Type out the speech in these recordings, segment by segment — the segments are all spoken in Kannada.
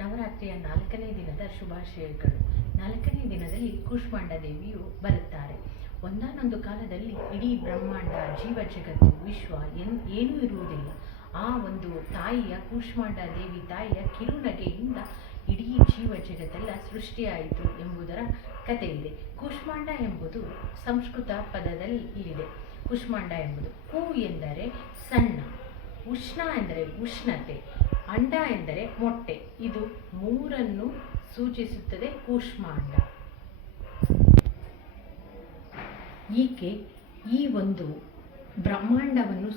ನವರಾತ್ರಿಯ 4ನೇ ದಿನದ ಶುಭಾಶಯಗಳು. 4ನೇ ದಿನದಲ್ಲಿ ಕೂಷ್ಮಾಂಡ ದೇವಿಯು ಬರುತ್ತಾರೆ. ಒಂದಾನೊಂದು ಕಾಲದಲ್ಲಿ ಇಡೀ ಬ್ರಹ್ಮಾಂಡ, ಜೀವ ಜಗತ್ತು, ವಿಶ್ವ ಏನೂ ಇರುವುದಿಲ್ಲ. ಆ ಒಂದು ತಾಯಿಯ, ಕೂಷ್ಮಾಂಡ ದೇವಿ ತಾಯಿಯ ಕಿರುನಗೆಯಿಂದ ಇಡೀ ಜೀವ ಜಗತ್ತೆಲ್ಲ ಸೃಷ್ಟಿಯಾಯಿತು ಎಂಬುದರ ಕಥೆ ಇದೆ. ಕೂಷ್ಮಾಂಡ ಎಂಬುದು ಸಂಸ್ಕೃತ ಪದದಲ್ಲಿದೆ. ಕೂಷ್ಮಾಂಡ ಎಂಬುದು ಕೂ ಎಂದರೆ ಸಣ್ಣ, ಉಷ್ಣ ಎಂದರೆ ಉಷ್ಣತೆ, ಅಂಡ ಎಂದರೆ ಮೊಟ್ಟೆ. ಇದು ಮೂರನ್ನು ಸೂಚಿಸುತ್ತದೆ ಕೂಷ್ಮಾಂಡ. ಈಕೆ ಈ ಒಂದು ಬ್ರಹ್ಮಾಂಡವನ್ನು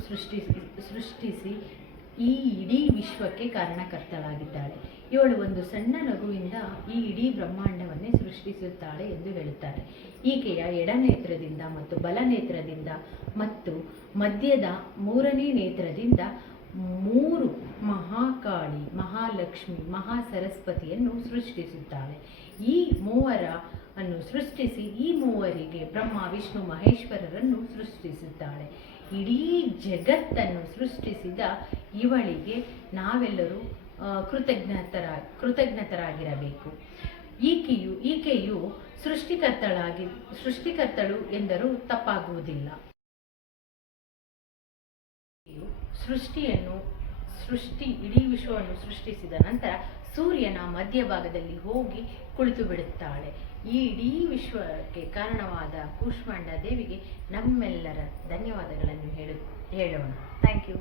ಸೃಷ್ಟಿಸಿ ಈ ಇಡೀ ವಿಶ್ವಕ್ಕೆ ಕಾರಣಕರ್ತಳಾಗಿದ್ದಾಳೆ. ಇವಳು ಒಂದು ಸಣ್ಣ ನಗುವಿಂದ ಈ ಇಡೀ ಬ್ರಹ್ಮಾಂಡವನ್ನೇ ಸೃಷ್ಟಿಸುತ್ತಾಳೆ ಎಂದು ಹೇಳುತ್ತಾರೆ. ಈಕೆಯ ಎಡನೇತ್ರದಿಂದ ಮತ್ತು ಬಲನೇತ್ರದಿಂದ ಮತ್ತು ಮಧ್ಯದ 3ನೇ ನೇತ್ರದಿಂದ 3 ಮಹಾಕಾಳಿ, ಮಹಾಲಕ್ಷ್ಮಿ, ಮಹಾಸರಸ್ವತಿಯನ್ನು ಸೃಷ್ಟಿಸುತ್ತಾಳೆ. ಈ ಮೂವರನ್ನು ಸೃಷ್ಟಿಸಿ ಈ ಮೂವರಿಗೆ ಬ್ರಹ್ಮ, ವಿಷ್ಣು, ಮಹೇಶ್ವರರನ್ನು ಸೃಷ್ಟಿಸುತ್ತಾಳೆ. ಇಡೀ ಜಗತ್ತನ್ನು ಸೃಷ್ಟಿಸಿದ ಇವಳಿಗೆ ನಾವೆಲ್ಲರೂ ಕೃತಜ್ಞತರಾಗಿರಬೇಕು. ಈಕೆಯು ಸೃಷ್ಟಿಕರ್ತಳು ಎಂದರೂ ತಪ್ಪಾಗುವುದಿಲ್ಲ. ಇಡೀ ವಿಶ್ವವನ್ನು ಸೃಷ್ಟಿಸಿದ ನಂತರ ಸೂರ್ಯನ ಮಧ್ಯಭಾಗದಲ್ಲಿ ಹೋಗಿ ಕುಳಿತು ಬಿಡುತ್ತಾಳೆ. ಈ ಇಡೀ ವಿಶ್ವಕ್ಕೆ ಕಾರಣವಾದ ಕೂಷ್ಮಾಂಡ ದೇವಿಗೆ ನಮ್ಮೆಲ್ಲರ ಧನ್ಯವಾದಗಳನ್ನು ಹೇಳೋಣ. Thank you.